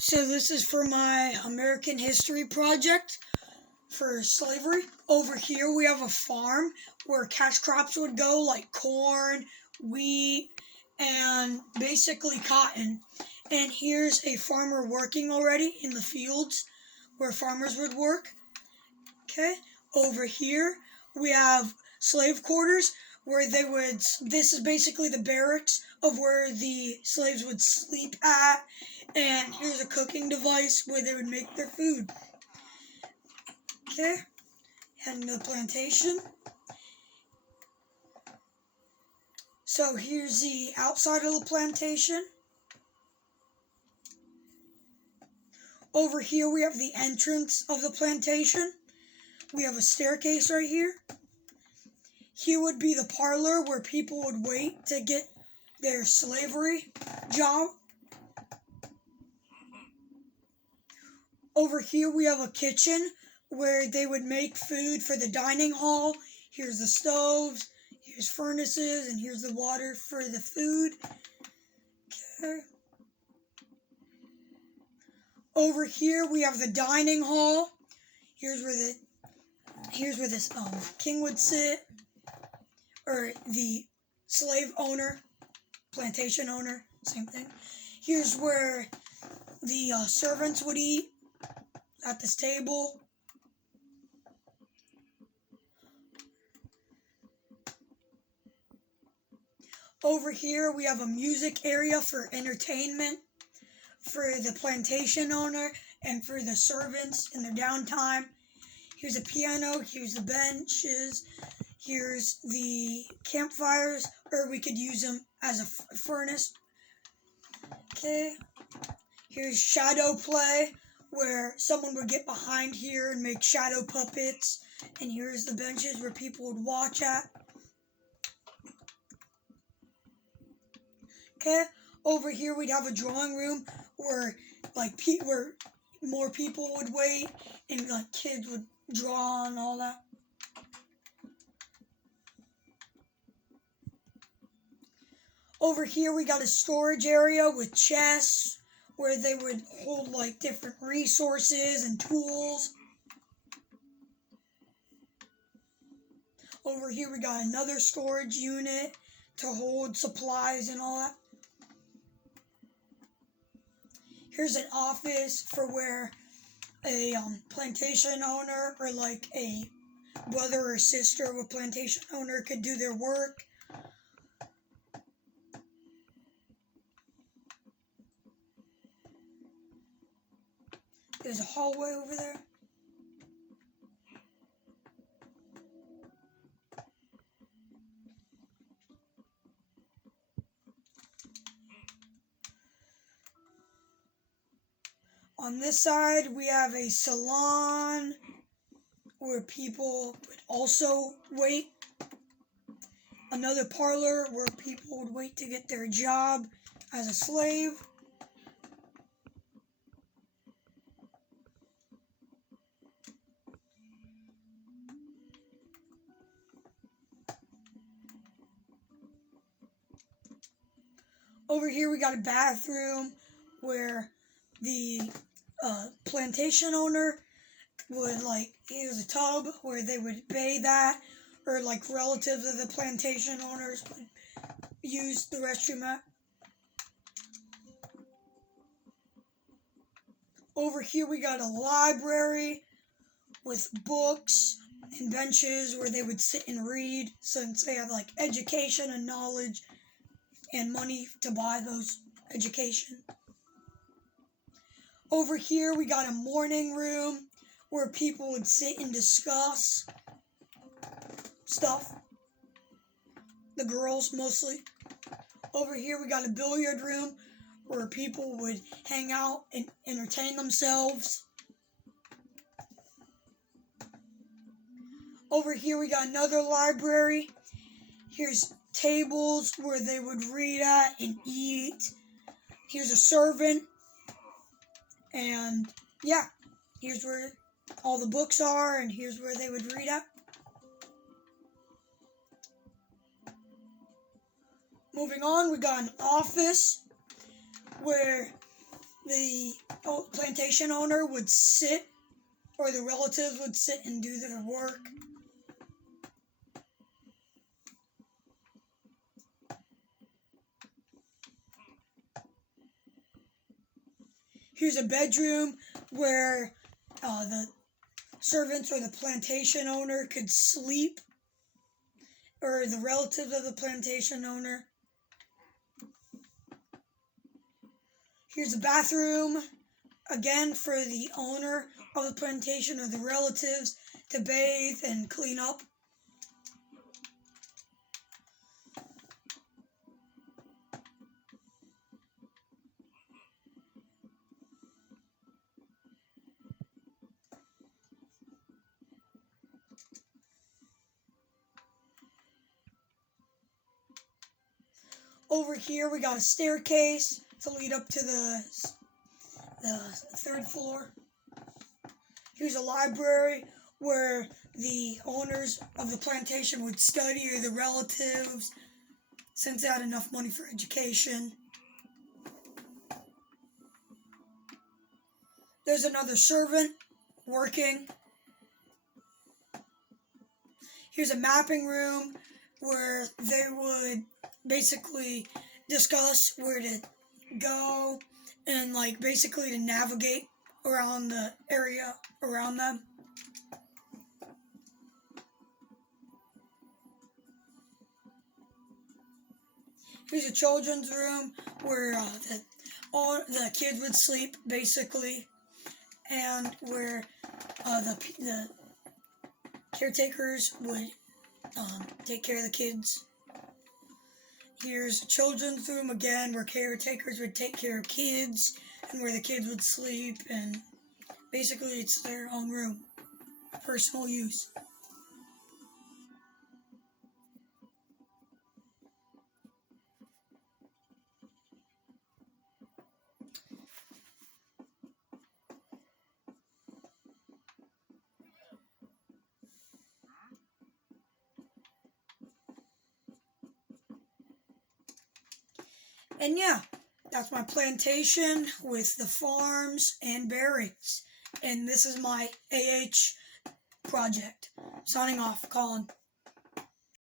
So this is for my American history project for slavery. Over here we have a farm where cash crops would go, like corn, wheat, and basically cotton. And here's a farmer working already in the fields where farmers would work. Okay, over here we have slave quarters where they would, this is basically the barracks of where the slaves would sleep at, and here's a cooking device where they would make their food. Okay, heading to the plantation. So here's the outside of the plantation. Over here we have the entrance of the plantation. We have a staircase right here. Here would be the parlor where people would wait to get their slavery job. Over here we have a kitchen where they would make food for the dining hall. Here's the stoves, here's furnaces, and here's the water for the food. Okay. Over here we have the dining hall. Here's where this king would sit, or the slave owner, plantation owner, same thing. Here's where the servants would eat at this table. Over here we have a music area for entertainment for the plantation owner and for the servants in their downtime. Here's a piano, here's the benches, here's the campfires, or we could use them as a furnace. Okay, here's shadow play, where someone would get behind here and make shadow puppets, and here's the benches where people would watch at. Okay, over here we'd have a drawing room where where more people would wait and like kids would draw and all that. Over here we got a storage area with chests where they would hold like different resources and tools. Over here we got another storage unit to hold supplies and all that. Here's an office for where a plantation owner or like a brother or sister of a plantation owner could do their work. There's a hallway over there. On this side, we have a salon where people would also wait. Another parlor where people would wait to get their job as a slave. Over here, we got a bathroom where the plantation owner would here's a tub where they would bathe at, or like relatives of the plantation owners would use the restroom at. Over here we got a library with books and benches where they would sit and read, since they have like education and knowledge and money to buy those education. Over here we got a morning room where people would sit and discuss stuff. The girls mostly. Over here we got a billiard room where people would hang out and entertain themselves. Over here we got another library. Here's tables where they would read at and eat. Here's a servant. And yeah, here's where all the books are, and here's where they would read at. Moving on, we got an office where the plantation owner would sit, or the relatives would sit and do their work. Here's a bedroom where the servants or the plantation owner could sleep, or the relatives of the plantation owner. Here's a bathroom, again for the owner of the plantation or the relatives to bathe and clean up. Over here we got a staircase to lead up to the third floor. Here's a library where the owners of the plantation would study, or the relatives, since they had enough money for education. There's another servant working. Here's a mapping room where they would basically discuss where to go and basically to navigate around the area around them. Here's a children's room where the kids would sleep basically, and where the caretakers would take care of the kids. Here's a children's room again where caretakers would take care of kids and where the kids would sleep, and basically it's their own room, personal use. And yeah, that's my plantation with the farms and berries. And this is my AH project. Signing off, Colin.